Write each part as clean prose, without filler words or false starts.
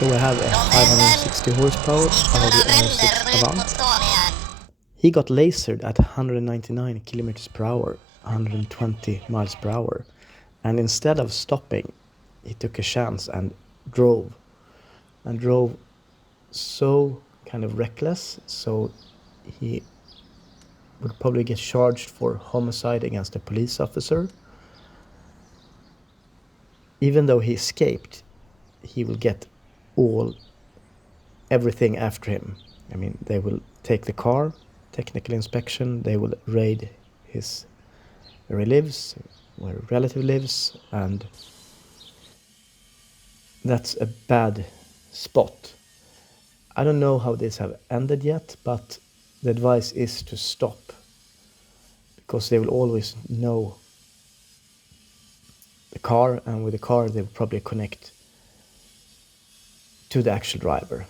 who have a 560 horsepower Audi RS6 Avant. He got lasered at 199 kilometers per hour, 120 miles per hour, and instead of stopping, he took a chance and drove so kind of reckless, so he would probably get charged for homicide against a police officer. Even though he escaped, he will get everything after him. I mean, they will take the car, technical inspection, they will raid where he lives, where a relative lives, and that's a bad spot. I don't know how this have ended yet, but the advice is to stop, because they will always know the car, and with the car they will probably connect to the actual driver.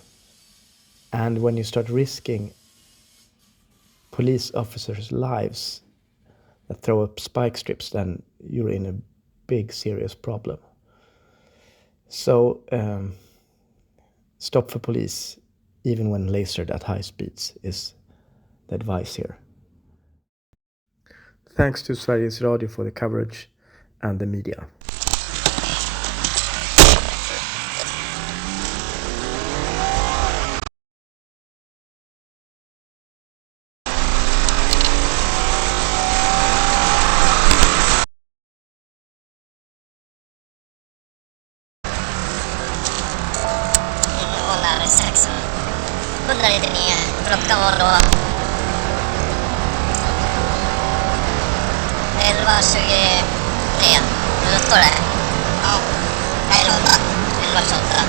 And when you start risking police officers' lives that throw up spike strips, then you're in a big serious problem. So stop for police even when lasered at high speeds is the advice here. Thanks to Sveriges Radio for the coverage and the media. RS6 199 klockan var då 11:23. Nu står det. Ja, 11:28.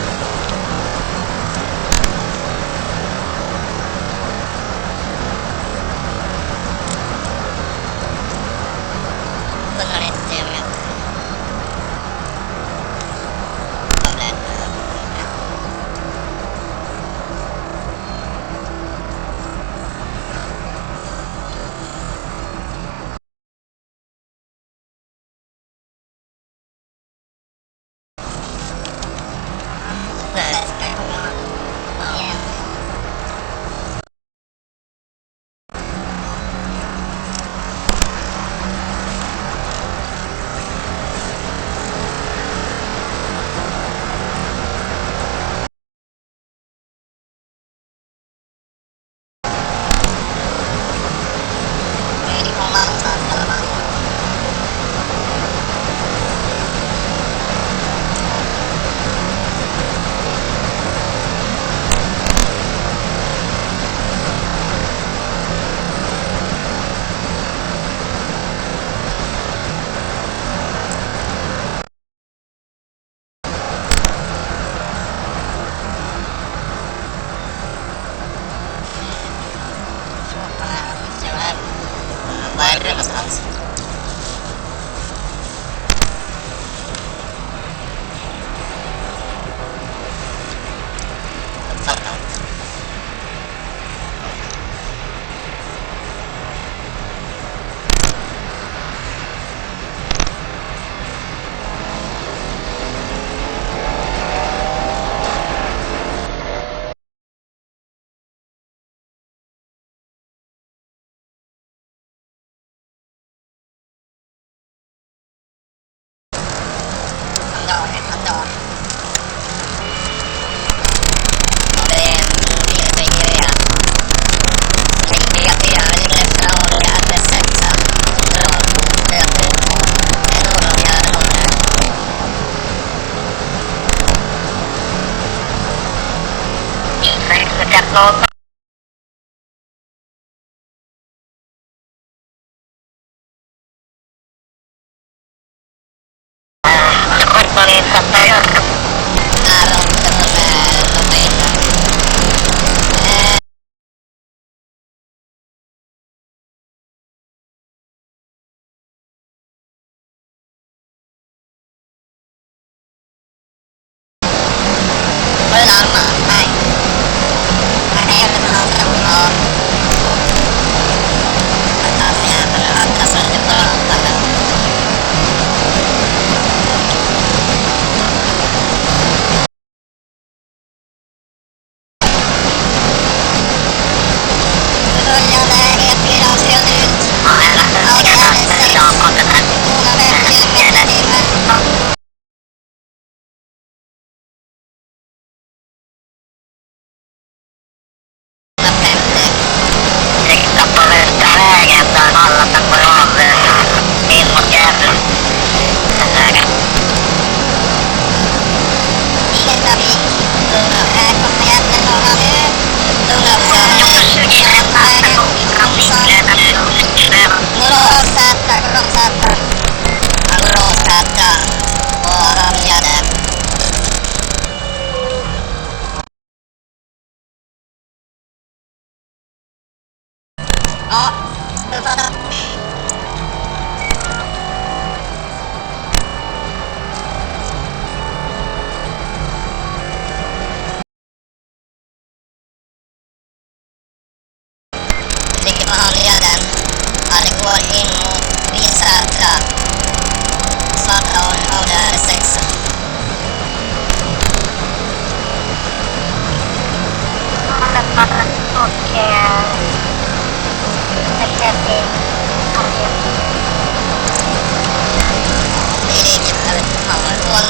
Ja, uppfattat. Ligger på handleden. Ja, det går in mot Vinsätra. Svarta Audi RS6. Vi ligger på 207.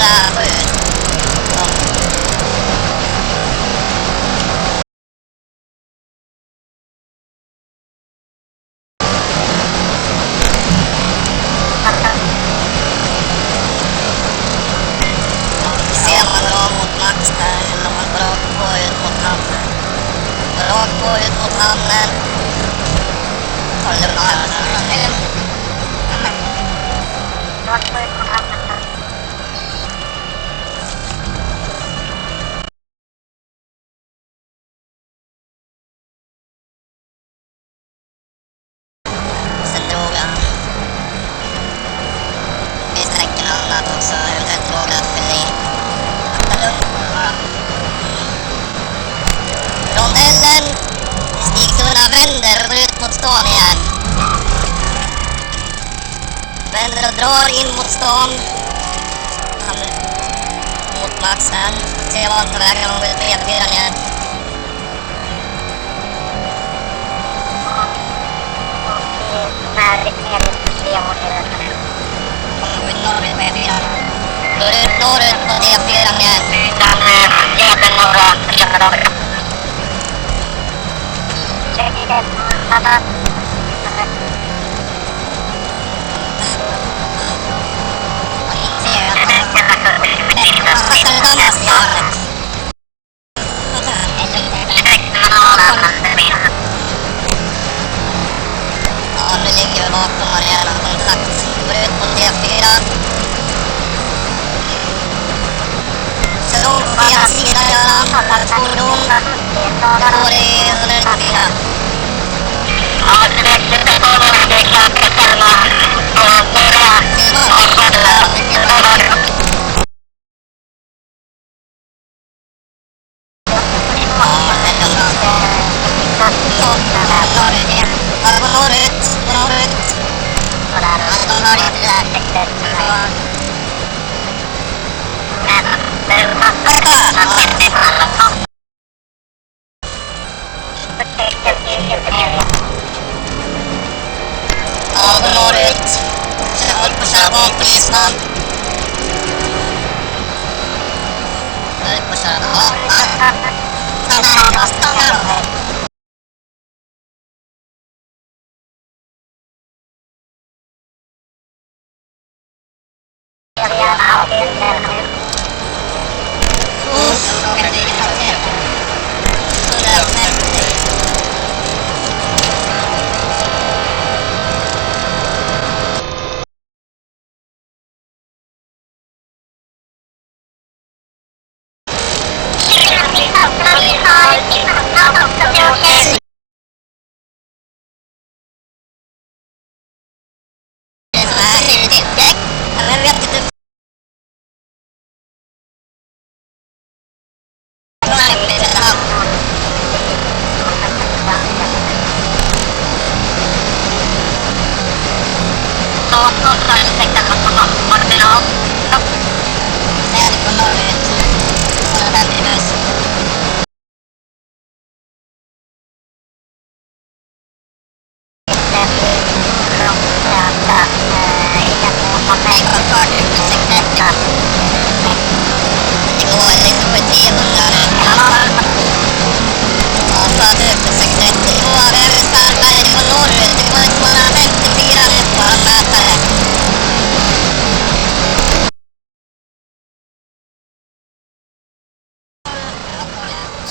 Ser man rakt mot Max där eller om man går rakt på ut mot hamnen. Rakt på ut mot hamnen. Tar lugnt här. Rakt på ut mot hamnen. Sen drog han. Misstänker annat också. Eventuellt drograttfylleri. Rondellen. Stigtunna vänder och går ut mot stan igen. Vänder och drar in mot stan. Han mot Maxen. Ser vad han på vägen och går ut på E4 igen. Går ut norrut på D4 igen. Utan leden norra. Ja, nu ligger vi bakom arenan kontakt. Går ut på D4. Kör om på fel sida gör han. Fordon. Går i 104. Ja, direkt. Det var nog det klart att stämma. Ja, de når ut. Kör på Policeman. Ut på kör. Ja, stanna.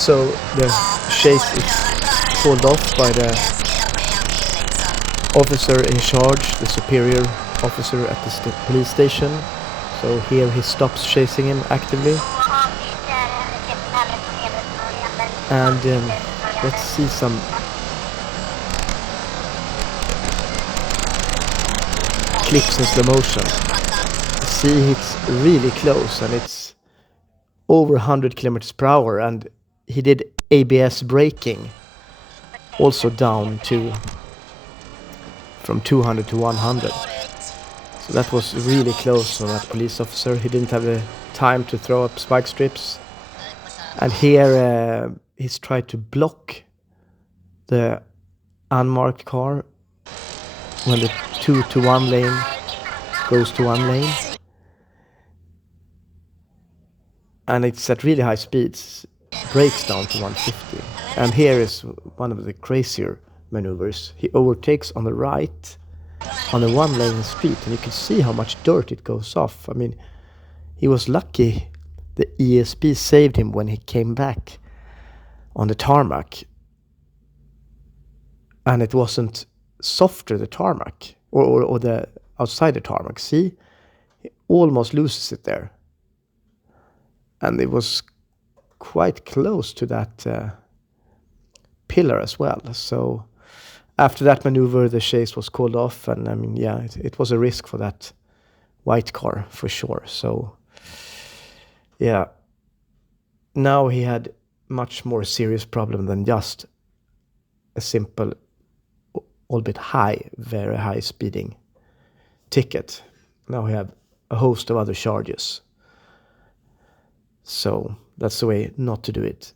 So the chase is called off by the officer in charge, the superior officer at the police station. So here he stops chasing him actively. And let's see some flips in slow motion. See, it's really close, and it's over 100 kilometers per hour, and he did ABS braking also down to from 200 to 100. So that was really close on that police officer. He didn't have the time to throw up spike strips. And here he's tried to block the unmarked car when the 2 to 1 lane goes to 1 lane. And it's at really high speeds, brakes down to 150. And here is one of the crazier maneuvers. He overtakes on the right on a 1 lane street, and you can see how much dirt it goes off. I mean, he was lucky the ESP saved him when he came back on the tarmac. And it wasn't softer, the tarmac, or the outside the tarmac. See, he almost loses it there. And it was quite close to that pillar as well. So after that maneuver, the chase was called off, and I mean, yeah, it was a risk for that white car for sure. So yeah, now he had much more serious problem than just a simple, albeit high, very high speeding ticket. Now we have a host of other charges. So that's the way not to do it.